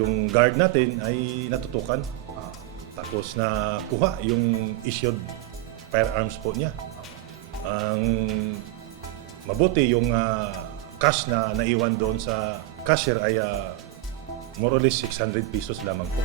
Yung guard natin ay natutukan. Tapos na kuha yung issued firearms po niya. Ang mabuti yung ah, cash na naiwan doon sa cashier ay ah, more or less 600 pesos lamang po.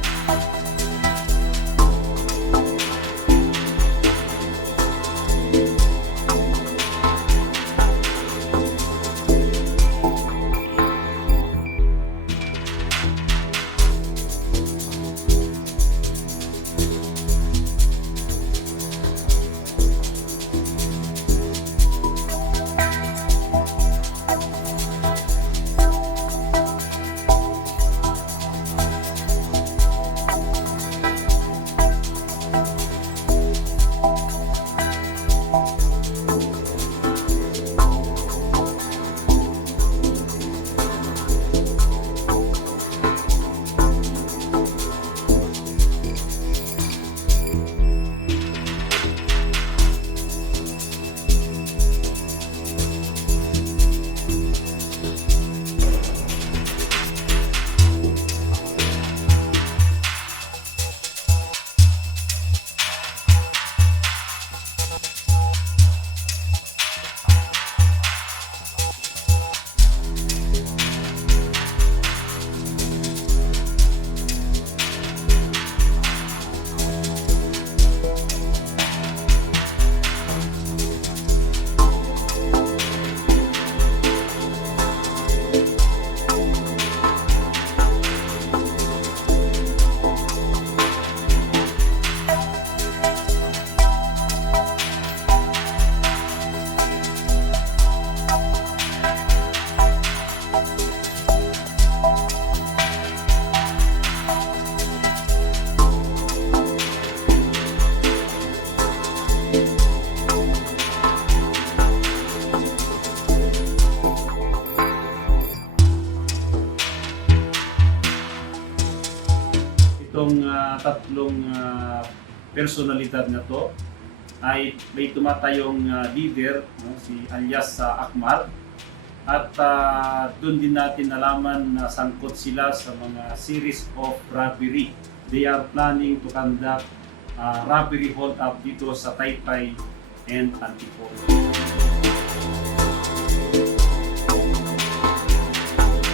Itong ah, tatlong ah, personalidad na to ay may tumatayong ah, leader, no, si alias sa Akmal. At ah, doon din natin nalaman na sangkot sila sa mga series of robbery. They are planning to conduct ah, robbery hold up dito sa Taytay and Antipolo.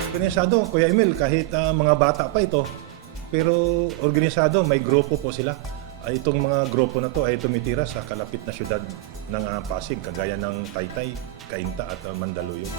Organisado, Kuya Emil, kahit ah, mga bata pa ito, pero organisado, may grupo po sila. Ay, itong mga grupo na to ay tumitira sa kalapit na syudad ng ah, Pasig, kagaya ng Taytay, Cainta at ah, Mandaluyong.